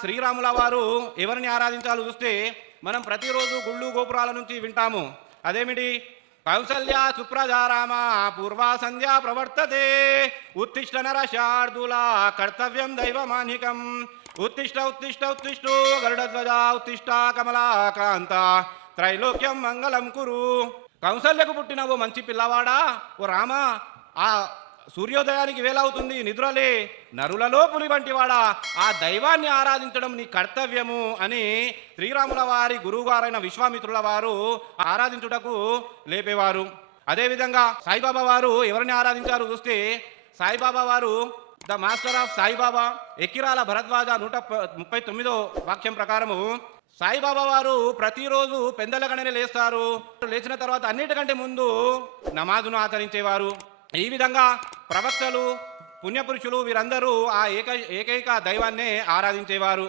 శ్రీరాముల వారు ఎవరిని ఆరాధించాలో చూస్తే మనం ప్రతిరోజు గుళ్ళు గోపురాల నుంచి వింటాము. అదేమిటి? కౌసల్య సుప్రజారామ పూర్వా సంధ్యా ప్రవర్తతే ఉత్తిష్ట నర శార్దూల కర్తవ్యం దైవమానికం ఉత్తిష్ట ఉత్తిష్ట ఉత్తిష్టో గరుడధ్వజ ఉత్తిష్ట కమలాకాంత త్రైలోక్యం మంగళం కురు. కౌసల్యకు పుట్టిన ఓ మంచి పిల్లవాడా, ఓ రామ, ఆ సూర్యోదయానికి వేలవుతుంది, నిద్రలే, నరులలో పులి వంటివాడా, ఆ దైవాన్ని ఆరాధించడం నీ కర్తవ్యము అని శ్రీరాముల వారి గురువుగారైన విశ్వామిత్రుల వారు ఆరాధించుటకు లేపేవారు. అదేవిధంగా సాయిబాబా వారు ఎవరిని ఆరాధించారు చూస్తే, సాయిబాబా వారు the master of Saibaba Ekkirala Bharadwaj 139వ వాక్యం ప్రకారము సాయిబాబా వారు ప్రతిరోజు పెందలగడనే లేస్తారు. లేచిన తర్వాత అన్నిటికంటే ముందు నమాజును ఆచరించేవారు. ఈ విధంగా ప్రవక్తలు, పుణ్యపురుషులు వీరందరూ ఆ ఏకైక దైవాన్నే ఆరాధించేవారు.